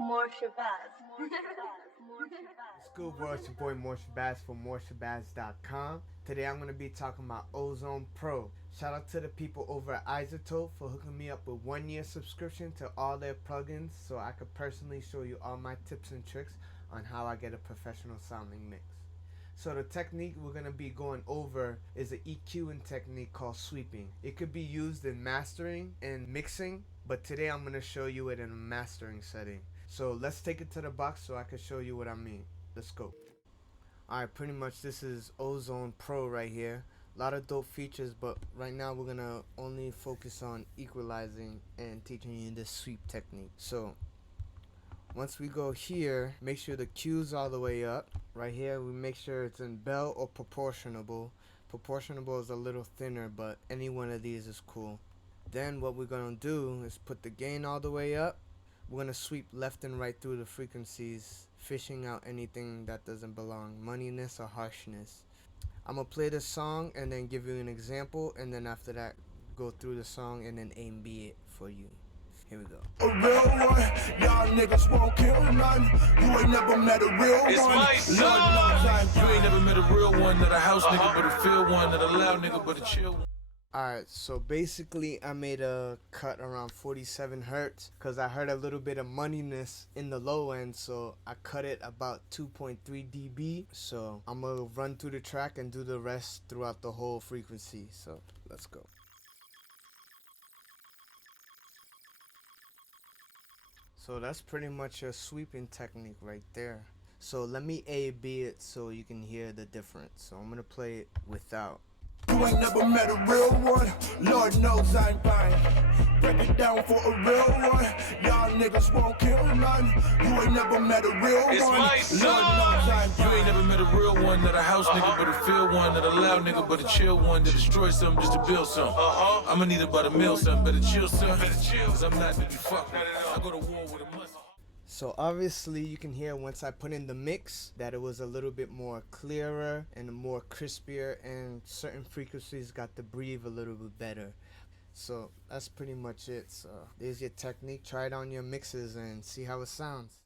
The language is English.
MorShabazz. What's good, bro? It's your boy MorShabazz from MorShabazz.com. Today I'm going to be talking about Ozone Pro. Shout out to the people over at iZotope for hooking me up with 1 year subscription to all their plugins so I could personally show you all my tips and tricks on how I get a professional sounding mix. So the technique we're going to be going over is an EQing technique called sweeping. It could be used in mastering and mixing, but today I'm going to show you it in a mastering setting. So let's take it to the box so I can show you what I mean. Let's go. Alright, pretty much this is Ozone Pro right here. A lot of dope features, but right now we're going to only focus on equalizing and teaching you this sweep technique. So once we go here, make sure the Q's all the way up. Right here, we make sure it's in bell or proportionable. Proportionable is a little thinner, but any one of these is cool. Then what we're going to do is put the gain all the way up. We're going to sweep left and right through the frequencies, fishing out anything that doesn't belong, moneyness or harshness. I'm going to play this song and then give you an example, and then after that, go through the song and then A&B it for you. Here we go. A real one, y'all niggas won't kill none. You ain't never met a real one. It's my song. You ain't never met a real one, not a house nigga, but a field one, not a loud nigga, but a chill one. Alright, so basically I made a cut around 47 hertz because I heard a little bit of moneyness in the low end, so I cut it about 2.3 dB. So I'm gonna run through the track and do the rest throughout the whole frequency. So let's go. So that's pretty much a sweeping technique right there. So let me A/B it so you can hear the difference. So I'm gonna play it without. You ain't never met a real one. Lord knows I ain't buying. Break it down for a real one. Y'all niggas won't kill none. You ain't never met a real It's one. my Lord song. knows I ain't You buying. ain't never met a real one, not a house nigga, but a field one, not a loud nigga, but a chill one, to destroy something just to build something. I'ma need about a meal, something better chill, son. Cause I'm not to be fucked with. I go to war with a muscle. So obviously you can hear once I put in the mix that it was a little bit more clearer and more crispier, and certain frequencies got to breathe a little bit better. So that's pretty much it. So there's your technique. Try it on your mixes and see how it sounds.